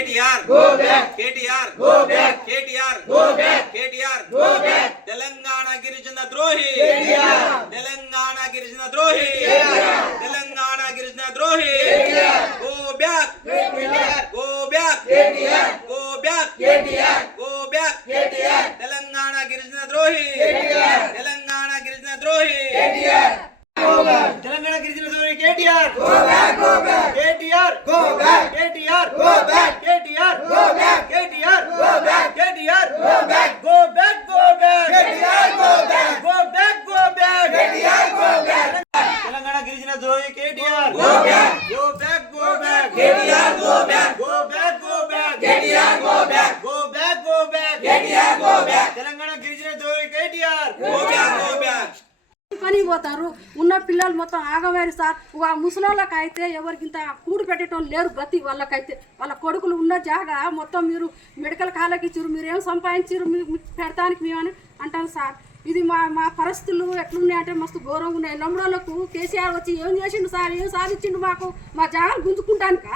KTR Go back. KTR Go back. KTR Go back. KTR Go back. Telangana గిరిజన ద్రోహి కేటీఆర్. తెలంగాణ గిరిజన ద్రోహి కేటీఆర్. తెలంగాణ గిరిజన ద్రోహి KTR. Go back KTR. Go back KTR. Go back KTR. Go back KTR. Telangana గిరిజన ద్రోహి కేటీఆర్. తెలంగాణ గిరిజన ద్రోహి కేటీఆర్. Go back. తెలంగాణ గిరిజన ద్రోహి KTR Go back. Go back. KTR Go back. KTR Go back. KTR Go back. KTR Go back. KTR Go back. Go back go back KTR. Go back. Go back go back KTR. Go back. Telangana గిరిజన ద్రోహి KTR Go back. Go back go back KTR. Go back. Go back go back KTR. Go back. Go back go back KTR. Go back. Telangana గిరిజన ద్రోహి KTR go back go back పని పోతారు ఉన్న పిల్లలు మొత్తం ఆగవేరు sir. ముసలోళ్ళకి అయితే ఎవరికింత కూడు పెట్టేటోళ్ళు లేరు. గతి వాళ్ళకైతే వాళ్ళ కొడుకులు ఉన్న జాగా మొత్తం మీరు మెడికల్ కాళ్ళకి ఇచ్చారు, మీరు ఏం సంపాదించారు మీకు పెడతానికి మేమని అంటాను సార్. ఇది మా పరిస్థితులు ఎట్లున్నాయంటే మస్తు ఘోరంగా ఉన్నాయి. నమ్ముడోళ్ళకు కేసీఆర్ వచ్చి ఏం చేసిండు సార్, ఏం సాధించిండు మాకు మా జాగాలు గుంజుకుంటానిక?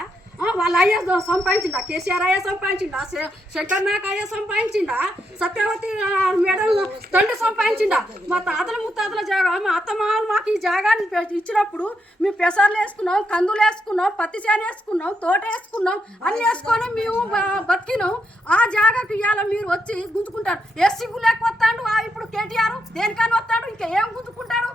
వాళ్ళ అయ్యా సంపాదించిండా? కేసీఆర్ అయ్యా సంపాదించిండా? శంకర్ నాయక్ అయ్యా సంపాదించిండా? సత్యవతి మేడం తండ్రి సంపాదించిండా? మా తాతల ముత్తాతల జాగా మా అత్తమాలు మాకు ఈ జాగాని ఇచ్చినప్పుడు మేము పెసర్లు వేసుకున్నాం, కందులు వేసుకున్నాం, పత్తి చేను వేసుకున్నాం, తోట వేసుకున్నాం, అన్ని వేసుకొని మేము బతికినాం. ఆ జాగాకి ఇవాళ మీరు వచ్చి గుంజుకుంటారు. ఏ సిగ్గు లేకపోతాడు ఇప్పుడు కేటీఆర్? దేనికని వస్తాడు? ఇంకా ఏం గుంజుకుంటాడు?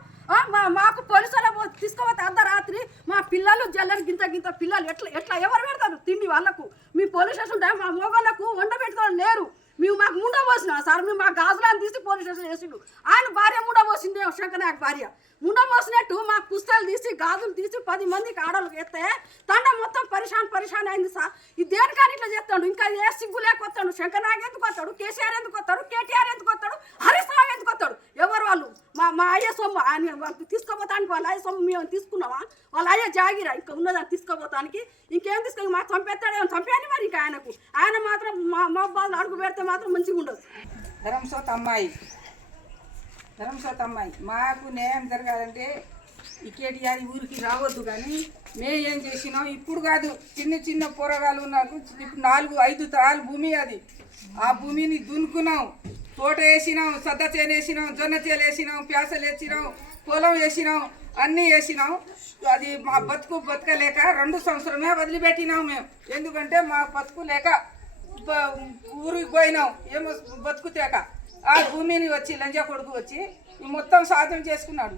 మాకు పోలీసులు తీసుకోపోతే అర్ధరాత్రి మా పిల్లలు జల్లరి గింత పిల్లలు ఎట్లా ఎవరు పెడతారు తిండి వాళ్ళకు? మీ పోలీస్ స్టేషన్ మా మొగళ్ళకు వండ పెట్టుకోవడం లేరు. మేము మాకు ముండ పోసిన సార్, మేము మా గాజులను తీసి పోలీస్ స్టేషన్ వేసిండు. ఆయన భార్య ముండ పోసింది, శంకర్ నాయక్ భార్య ముండ పోసినట్టు మాకు పుస్తకాలు తీసి గాజులు తీసి 10 మందికి ఆడోళ్ళకి ఎత్తే తండ మొత్తం పరిశాన్ అయింది సార్. ఇది దేనికని ఇట్లా చేస్తాడు? ఇంకా ఏ సిగ్గు లేకొస్తాడు? శంకర్ నాయక్ ఎందుకు వస్తాడు? కేసీఆర్ ఎందుకు వస్తాడు? కేటీఆర్ ఎందుకు వస్తాడు? హరీష్ రావు ఎందుకు వస్తాడు? ఎవరు వాళ్ళు? మా అయ్య సొమ్ము ఆయన తీసుకోపోతానికి వాళ్ళ అయ్య సొమ్ము మేము తీసుకున్నామా? వాళ్ళ అయ్య జాగిరా ఇంకా ఉన్నదాన్ని తీసుకోపోతానికి? ఇంకేం తీసుకో మాకు చంపేస్తాడేమో చంపేయండి మరి. ఇంకా ఆయన మాత్రం మా బాధలు అడుగు పెడితే మాత్రం మంచిగా ఉండదు. ధర్మసోత అమ్మాయి మాకు న్యాయం జరగాలంటే ఈ కేటీఆర్ ఊరికి రావద్దు. కానీ మేము ఏం చేసినాం ఇప్పుడు కాదు, చిన్న పోరగాళ్ళు ఉన్నారు. ఇప్పుడు 4-5 తరాలు భూమి అది. ఆ భూమిని దున్నుకున్నాం, తోట వేసినాం, సద్ద చేను వేసినాం, జొన్న చేలు వేసినాం, ప్యాసలు వేసినాం, పొలం వేసినాం, అన్నీ వేసినాం. అది మా బతకలేక 2 సంవత్సరమే వదిలిపెట్టినాం మేము. ఎందుకంటే మా బతుకు లేక ఊరికి పోయినాం, ఏమో బతుకుతేక. ఆ భూమిని వచ్చి లంజా కొడుకు వచ్చి మొత్తం సాధన చేసుకున్నాడు.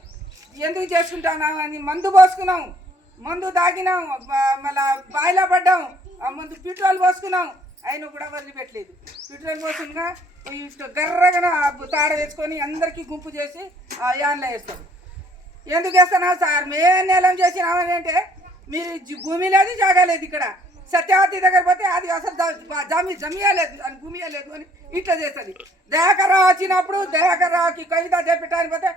ఎందుకు చేసుకుంటాం అని మందు పోసుకున్నాం, మందు తాగినాం, మళ్ళా బాయిలా పడ్డాం, ఆ మందు పెట్రోల్ పోసుకున్నాం. ఆయన కూడా వదిలిపెట్టలేదు. పెట్రోల్ పోసుకున్నా గర్రగా తాడ వేసుకొని అందరికీ గుంపు చేసి ఆ యాన్లో వేస్తాడు. ఎందుకు వేస్తున్నావు సార్? మేము నేలం చేసినామని అంటే మీరు భూమి లేదు, జాగా లేదు. ఇక్కడ సత్యవతి దగ్గర పోతే అది అసలు జమియలేదు అని భూమి లేదు అని ఇట్లా చేస్తుంది. దయాకర్ రావు వచ్చినప్పుడు దయాకర్ రావుకి కవిత చేపెట్టడానికి పోతే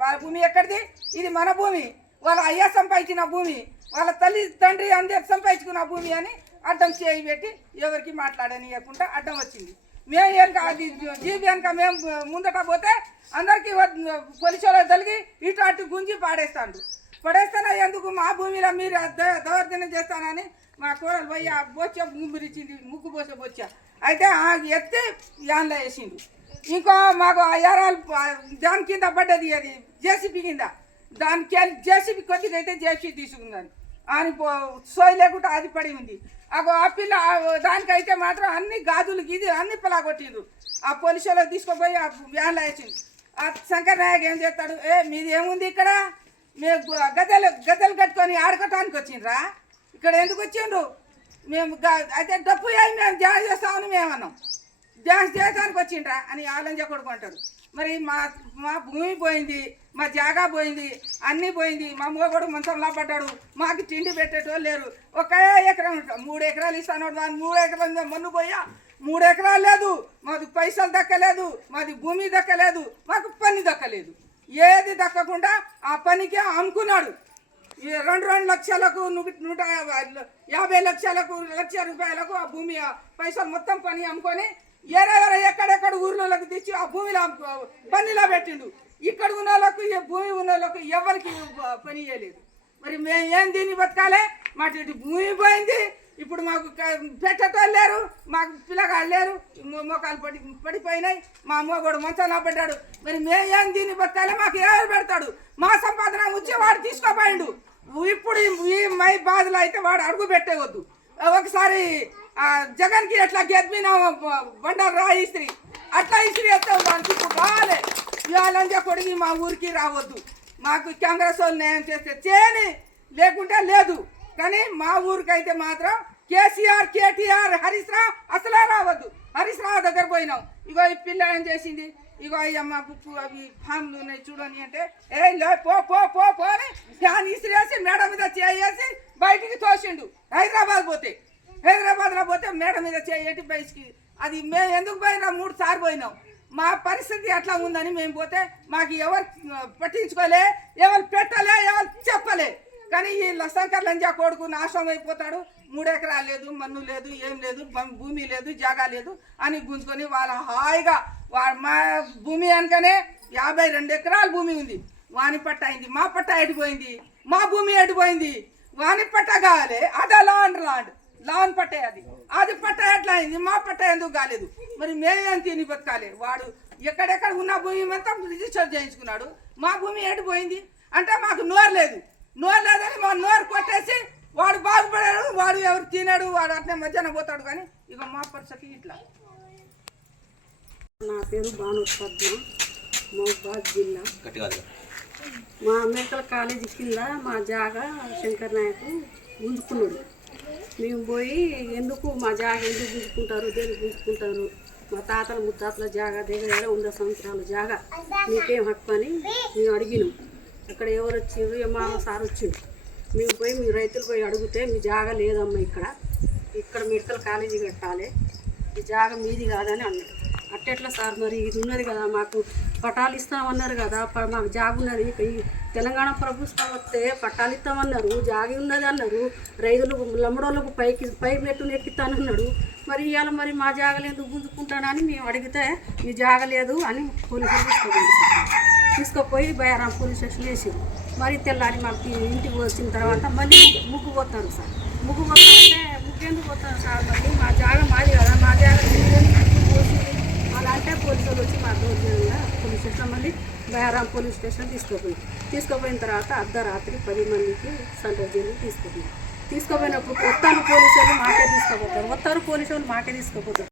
వాళ్ళ భూమి ఎక్కడిది? ఇది మన భూమి, వాళ్ళ అయ్య సంపాదించిన భూమి, వాళ్ళ తల్లి తండ్రి అందరు సంపాదించుకున్న భూమి అని అడ్డం చేయి పెట్టి ఎవరికి మాట్లాడనియకుండా అడ్డం వచ్చింది. మేము వెనక జీబీ వెనక మేము ముందట పోతే అందరికీ పోలీసు వాళ్ళు తలిగి ఇటు అటు గుంజి పడేస్తానా? ఎందుకు మా భూమిలో మీరు దౌర్జన్యం చేస్తానని మా కూరలు పోయి ఆ బొచ్చ ముగ్గురిచ్చింది, ముగ్గు పోసే బొచ్చ అయితే ఎత్తి యాన్లో వేసిండు. ఇంకో మాకు ఆ ఎరాలు దాని కింద పడ్డది, అది జేసీబీ కింద. దానికి జేసీబీ కొద్దిగా అయితే జేసీబీ తీసుకుందని అని సోయి లేకుండా అది పడి ఉంది. ఆ పిల్ల దానికైతే మాత్రం అన్ని గాజులు గీది అన్ని పిల్లగొట్టిండ్రు. ఆ పోలీసు వాళ్ళకి తీసుకుపోయి ఆ వ్యాన్లో వేసిండు. ఆ శంకర్ నాయక్ ఏం చేస్తాడు? మీది ఏముంది ఇక్కడ? మేము గద్దెలు కట్టుకొని ఆడుకోవటానికి వచ్చిండ్రా? ఇక్కడ ఎందుకు వచ్చిండ్రు? మేము అయితే డప్పు అయి మేము డ్యాన్స్ చేస్తామని మేమన్నాం. డ్యాన్స్ చేయడానికి వచ్చిండ్రా అని ఆలోచన కొడుకుంటాడు. మరి మా భూమి పోయింది, మా జాగా పోయింది, అన్నీ పోయింది. మా మూగోడు మంచంలో పడ్డాడు, మాకు తిండి పెట్టేటోళ్ళు లేరు. 1 ఎకరం 3 ఎకరాలు ఇస్తాను, దాన్ని 3 ఎకరాలు మన్ను పోయా 3 ఎకరాలు లేదు. మాది పైసలు దక్కలేదు, మాది భూమి దక్కలేదు, మాకు పని దక్కలేదు. ఏది దక్కకుండా ఆ పనికే అమ్ముకున్నాడు. 2 లక్షలకు 150 లక్షలకు 1,00,000 రూపాయలకు ఆ భూమి పైసలు మొత్తం పని అమ్ముకొని ఎక్కడెక్కడ ఊర్లలోకి తెచ్చి ఆ భూమిలో పనిలో పెట్టిండు. ఇక్కడ ఉన్న వాళ్ళకు భూమి ఉన్న వాళ్ళకు ఎవరికి పని చేయలేదు. మరి మేము ఏం దీన్ని బతకాలి? మాటి భూమి పోయింది, ఇప్పుడు మాకు పెట్టేటోళ్ళు లేరు, మాకు పిల్లగాళ్ళు లేరు, మోకాలు పడిపోయినాయి, మా అమ్మగోడు మంచంలో పడ్డాడు. మరి మేమేం దీన్ని బతకాలి? మాకు ఎవరు పెడతాడు? మా సంపాదన వచ్చి వాడు తీసుకోపోయిండు. ఇప్పుడు ఈ మై బాధలో అయితే వాడు అడుగు పెట్టేవద్దు. ఒకసారి జగన్కి ఎట్లా గెద్మినా బండారు రా ఇస్త్రీ అట్లా ఇస్త్రీ వేస్తాం. దానికి ఇప్పుడు కావాలి ఇవాళంటే కొడిగి మా ఊరికి రావద్దు. మాకు కాంగ్రెస్ వాళ్ళు న్యాయం చేస్తే చేయని, లేకుంటే లేదు. కానీ మా ఊరికైతే మాత్రం కేసీఆర్, కేటీఆర్, హరీష్ రావు అసలే రావద్దు. హరీష్ రావు దగ్గర పోయినాం. ఇగో ఈ పిల్ల ఏం చేసింది, ఇగో అయ్యమ్మ బుక్కు అవి ఫామ్లు ఉన్నాయి చూడని అంటే ఏ లే పో పో పో పో అని ఫ్యాన్ ఇసిరేసి మేడ మీద చేసి బయటికి తోసిండు. హైదరాబాద్ పోతే మేడ మీద చేసి బయటికి. అది మేము ఎందుకు పోయినా 3 సార్లు పోయినాం. మా పరిస్థితి ఎట్లా ఉందని మేము పోతే మాకు ఎవరు పట్టించుకోలే, ఎవరు పెట్టలే, ఎవరు చెప్పలే. కానీ ఈ లసంకర్ లంజా కొడుకు నాశనం అయిపోతాడు. 3 ఎకరాలు లేదు, మన్ను లేదు, ఏం లేదు, భూమి లేదు, జాగా లేదు అని గుంజుకొని వాళ్ళ హాయిగా మా భూమి అనకనే 52 ఎకరాల భూమి ఉంది. వాని పట్ట అయింది, మా పట్ట ఎడిపోయింది, మా భూమి ఎడిపోయింది. వాని పట్ట కావాలి, అదే లాన్ పట్టే అది పట్ట ఎట్లా అయింది, మా పట్ట ఎందుకు కాలేదు? మరి మేమేం తిని బతకాలి? వాడు ఎక్కడెక్కడ ఉన్న భూమి అంతా రిజిస్టర్ చేయించుకున్నాడు, మా భూమి ఎడిపోయింది అంటే మాకు నోరు లేదని మా నోరు కొట్టేసి వాడు బాగుపడాడు, వాడు ఎవరు తినాడు, వాడు అట్నే మధ్యాహ్నం పోతాడు. కానీ ఇక మా పరిస్థితి ఇట్లా. నా పేరు భానుపద్మ, మహబూబాద్ జిల్లా. మా మెడికల్ కాలేజీ కింద మా జాగా శంకర్ నాయకు గుంజుకున్నాడు. మేము పోయి ఎందుకు మా జాగా ఎందుకు గుంజుకుంటారు, దేనికి గుంజుకుంటారు, మా తాతల ముత్తాతల జాగా దగ్గర 100 సంవత్సరాల జాగా మీకేం హక్కు అని మేము అడిగినాం. అక్కడ ఎవరు వచ్చిండ్రు, ఎంఆర్ఓ సార్ వచ్చిండు. మేము పోయి మీ రైతులు పోయి అడిగితే మీ జాగా లేదమ్మా, ఇక్కడ మెడికల్ కాలేజీ కట్టాలి, ఈ జాగా మీది కాదని అన్నాడు. అట్టెట్లా సార్, మరి ఇది ఉన్నది కదా, మాకు పట్టాలు ఇస్తామన్నారు కదా, మాకు జాగ ఉన్నది, తెలంగాణ ప్రభుత్వం వస్తే పట్టాలు ఇస్తామన్నారు, జాగి ఉన్నది అన్నారు, రైతులకు లమ్మడోళ్ళకు పై మెట్టు నెక్కిస్తానన్నాడు. మరి ఇవాళ మరి మా జాగలు ఎందుకు గుంజుకుంటానని మేము అడిగితే మీ జాగ లేదు అని పోలీసులు తీసుకుపోయి బయారాం పోలీస్ స్టేషన్ వేసారు. మరి తెల్లారి మాకు ఇంటికి వచ్చిన తర్వాత మళ్ళీ ముగ్గు పోతారు సార్. ముగ్గు పోతారంటే ముగ్గు ఎందుకు పోతారు సార్, మళ్ళీ మా జాగా మాది కదా, మా జాగా పోసింది అలా అంటే పోలీసులు వచ్చి మా దౌర్జన్యంగా పోలీస్ స్టేషన్ మళ్ళీ బయారాం పోలీస్ స్టేషన్ తీసుకుపోయిన తర్వాత అర్ధరాత్రి 10 మందికి సెంట్రల్ జైలు తీసుకుపోయినప్పుడు వస్తారు పోలీసు వాళ్ళు మాకే తీసుకుపోతారు,